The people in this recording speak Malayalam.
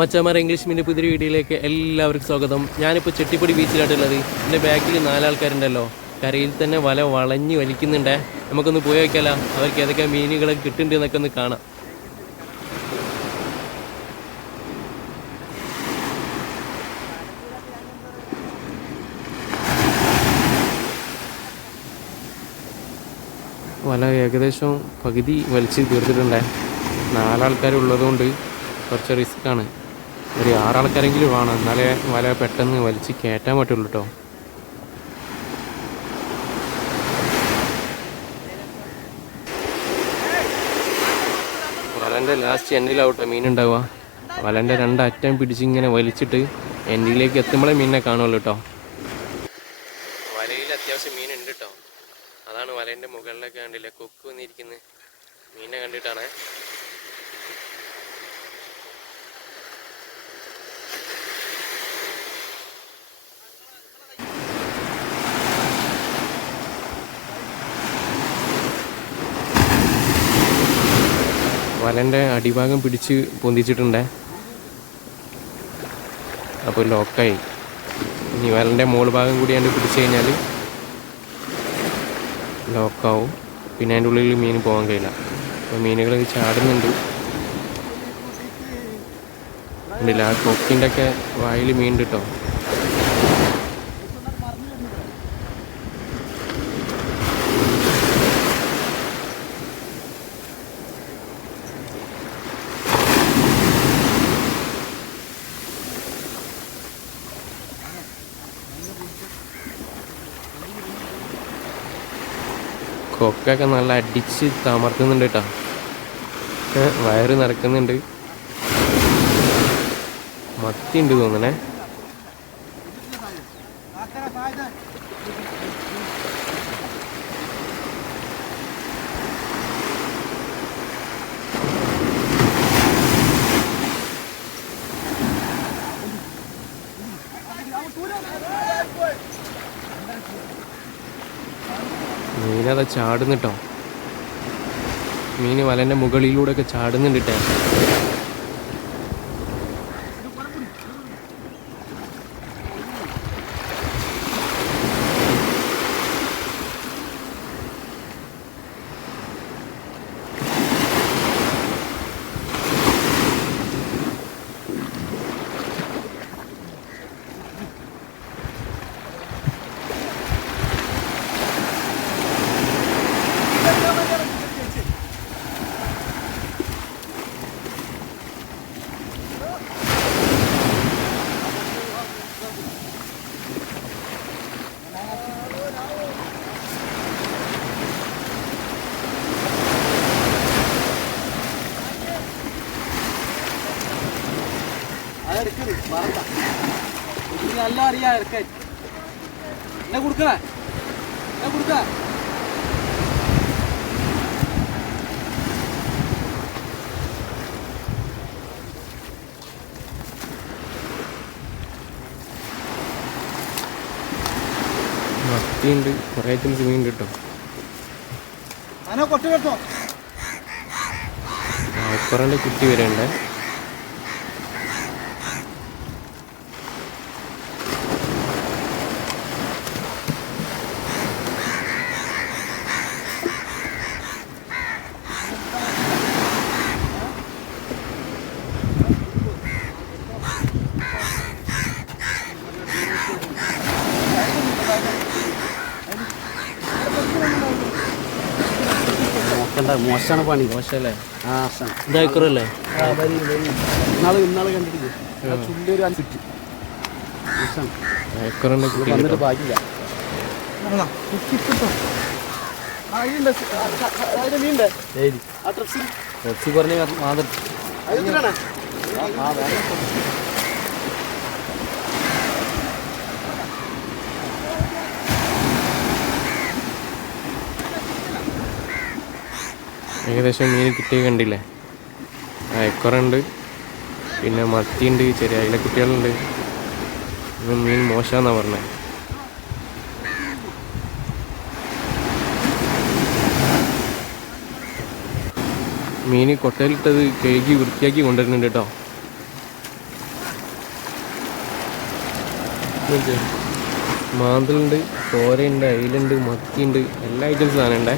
മച്ചാമാർ ഇംഗ്ലീഷ് മീഡിയം പുതിയ വീഡിയോയിലേക്ക് എല്ലാവർക്കും സ്വാഗതം. ഞാനിപ്പോൾ ചെട്ടിപ്പൊടി ബീച്ചിലായിട്ടുള്ളത്. എൻ്റെ ബാക്കിൽ 4 ആൾക്കാരുണ്ടല്ലോ, കരയിൽ തന്നെ വല വളഞ്ഞ് വലിക്കുന്നുണ്ടേ. നമുക്കൊന്ന് പോയി വയ്ക്കാലോ, അവർക്ക് ഏതൊക്കെ മീനുകളൊക്കെ കിട്ടുന്നുണ്ട് എന്നൊക്കെ ഒന്ന് കാണാം. വല ഏകദേശം പകുതി വലിച്ച് തീർത്തിട്ടുണ്ടേ. 4 ആൾക്കാരുള്ളതുകൊണ്ട് കുറച്ച് റിസ്ക്കാണ്. ഒരു 6 ആൾക്കാരെങ്കിലും വേണം, എന്നാലേ വല പെട്ടെന്ന് വലിച്ച് കയറ്റാൻ പറ്റുള്ളൂ കേട്ടോ. വലൻ്റെ ലാസ്റ്റ് എൻഡിലാവട്ടെ മീനുണ്ടാവുക. വലൻ്റെ 2 അറ്റം പിടിച്ചിങ്ങനെ വലിച്ചിട്ട് എൻഡിലേക്ക് എത്തുമ്പോഴേ മീനിനെ കാണുള്ളൂ കേട്ടോ. വലയിൽ അത്യാവശ്യം മീനുണ്ട് കേട്ടോ. അതാണ് വലേൻ്റെ മുകളിലൊക്കെ കണ്ടില്ലേ കൊക്ക് വന്നിരിക്കുന്നത്, മീനിനെ കണ്ടിട്ടാണ്. വലൻ്റെ അടിഭാഗം പിടിച്ച് പൊന്തിച്ചിട്ടുണ്ടേ, അപ്പോൾ ലോക്കായി. ഇനി വലൻ്റെ മുകൾ ഭാഗം കൂടി അതിൻ്റെ പിടിച്ചു കഴിഞ്ഞാൽ ലോക്കാവും. പിന്നെ അതിൻ്റെ ഉള്ളിൽ മീൻ പോകാൻ കഴിയില്ല. അപ്പോൾ മീനുകൾ ചാടുന്നുണ്ട്. ഉണ്ടല്ല ആ കൊക്കിൻ്റെ ഒക്കെ വായിൽ മീൻ കിട്ടോ. കൊക്കൊക്കെ നല്ല അടിച്ച് തമർത്തുന്നുണ്ട് കേട്ടോ. വയറ് നിറക്കുന്നുണ്ട്. മത്തി ഉണ്ട് തോന്നണേ. മീനതാ ചാടുന്നിട്ടോ. മീൻ വലൻ്റെ മുകളിലൂടെ ഒക്കെ ചാടുന്നുണ്ട് കേട്ടോ. நல்லா அறியா இருக்க என்ன கொடுக்கல என்ன கொடுக்க മത്തിയുണ്ട്, കുറേ ഐറ്റംസ് മീൻ കിട്ടും. അനോ കൊട്ടു കേട്ടോ അപ്പുറൻ്റെ കുട്ടി വരണ്ടേ. മോശമാണ് പണി. മോശമല്ലേ? ആ ഇതായിക്കറല്ലേ? ഇന്നാള് കണ്ടിട്ടില്ലേ ചുണ്ടൊരു വന്നിട്ട് ബാക്കില്ല. പറഞ്ഞ മാത്രം ഏകദേശം മീൻ കിട്ടിയ കണ്ടില്ലേ. അയക്കുറുണ്ട്, പിന്നെ മത്തിയുണ്ട്, ചെറിയ അയിലക്കുട്ടികളുണ്ട്. മീൻ മോശമെന്നാണ് പറഞ്ഞത്. മീൻ കൊട്ടയിലിട്ടത് കഴുകി വൃത്തിയാക്കി കൊണ്ടുവരുന്നുണ്ട് കേട്ടോ. മാന്തലുണ്ട്, കോരയുണ്ട്, അയിലുണ്ട്, മത്തിയുണ്ട്, എല്ലാ ഐറ്റംസ് സാധനം ഉണ്ടേ.